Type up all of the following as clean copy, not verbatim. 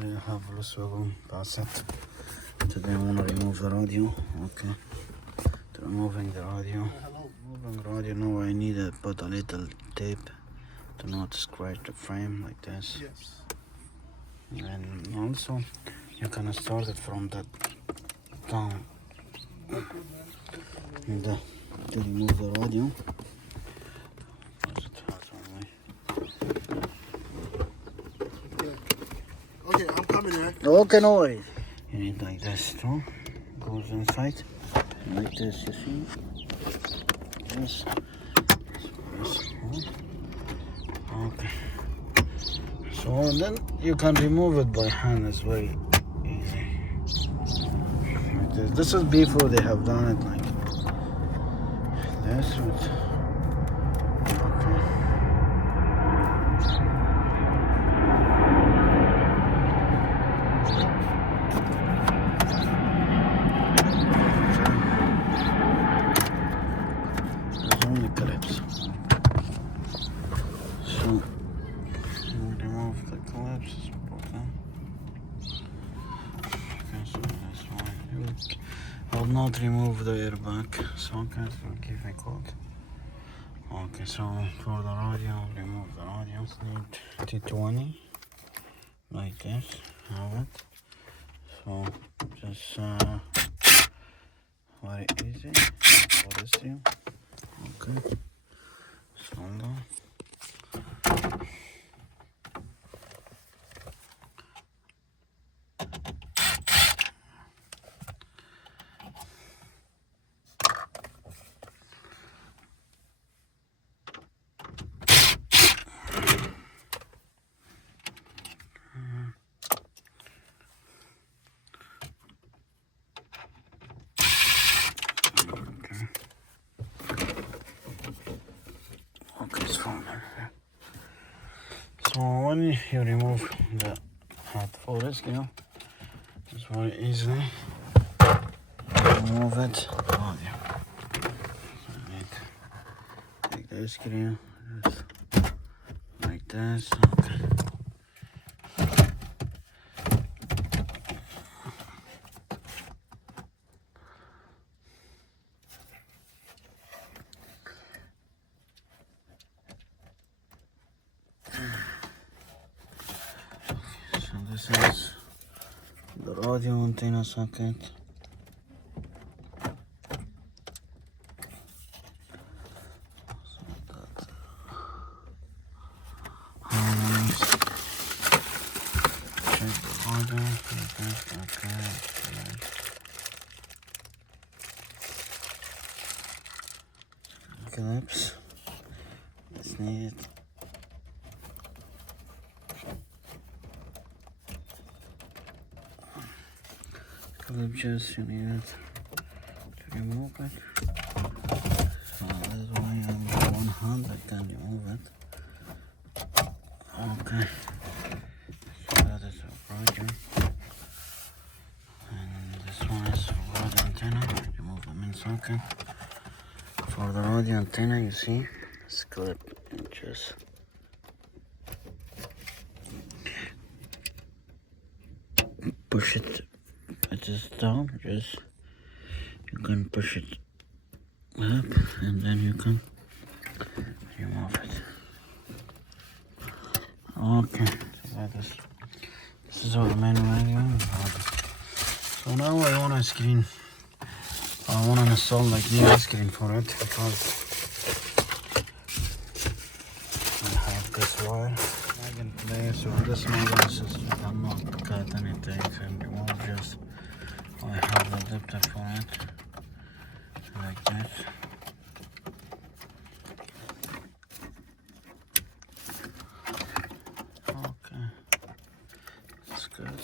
We have Volkswagen Passat. Today I want to remove the radio. Okay. To removing the radio. Removing the radio, now I need to put a little tape to not scratch the frame like this. Yes. And also you can start it from that down. And to remove the radio. Okay, I'm coming in. Okay, no worries. You need like this too. Goes inside. Like this, you see? This. Okay. So then you can remove it by hand. It's very easy. Like this. This is before they have done it like this. Okay. Only clips. So remove the clips. Put them. Okay, so that's one. I will not remove the airbag socket. So give me code. Okay, so for the radio, remove the radio. Need T20 like this. Have it. So just very easy. For this thing. Okay, so now so when you remove the hot forest, just very easily remove it. Oh, yeah. So I need to take the screw just like this. Okay. This is the radio antenna socket. Check the radio. Okay. Clips. It's needed. Clips, you need it to remove it. So that's why I'm with one hand I can remove it. Okay. So that is a radio. And this one is for the antenna. Remove the main socket. For the radio antenna, you see, it's clip inches. Push it. It is down, just you can push it up and then you can remove it. Okay, so this is our main radio. So now I want a screen. I want to install like new screen for it because I have this wire plug and play. So this model is just I cannot cut anything and remove just. I have the adapter for it, like this. Okay, that's good.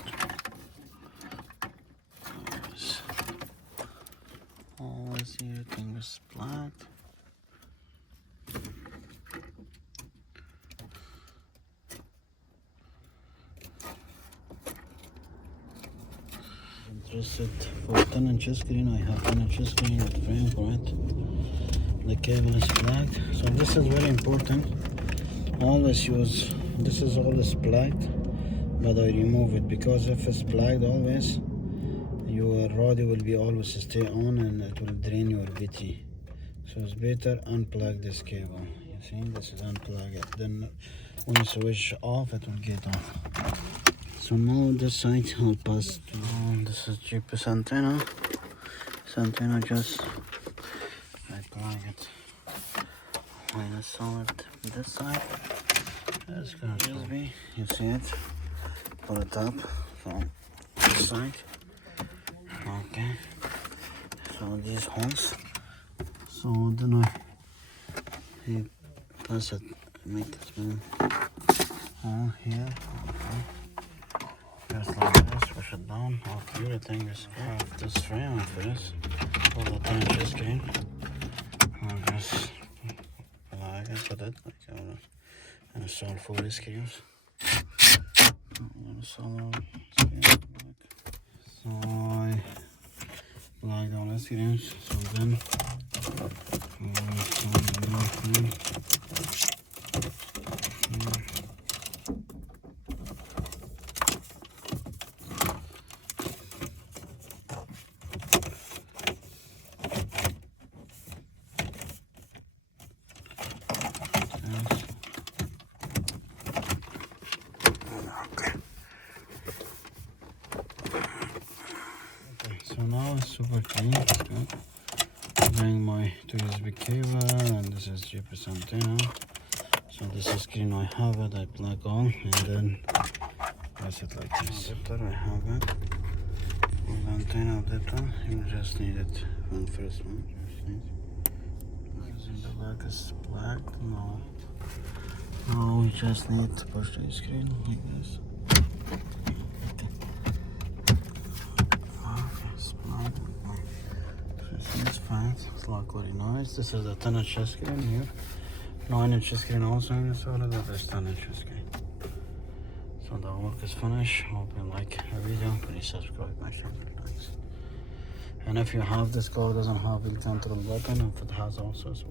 Yes. Always everything is black. Interested for 10-inch screen. I have 10-inch screen with frame for it. The cable is black, so this is very important. Always use, this is always black but I remove it because if it's plugged always, your radio will be always stay on and it will drain your battery. So it's better unplug this cable. You see, this is unplug it. Then when you switch off, it will get off. So now this side I'll pass to, this is GPS antenna. This antenna just I plug it. When I saw it this side, it's gonna USB. You see it? Put it up from this side. Okay. So these holes. So then I press it, make this one on here. Okay. Just like this, push it down. Okay, everything is good. This frame of this for the touch screen. I'll just like it, put it like and install 4 screws. So I plug all the screws. So then so now it's super clean. Bring my 2 USB cable, and this is GPS antenna. So this is screen I have it, I plug on and then press it like this. Adapter I have it. For the antenna adapter, you just need it on the first one. Because in the back is plugged. Now we just need to push the screen like this. It's fine, it's like very nice. This is a 10-inch screen here. 9-inch screen also in this order, that is 10-inch screen. So the work is finished. Hope you like the video. Please subscribe my channel. Thanks. And if you have this car doesn't have the control button, if it has also, so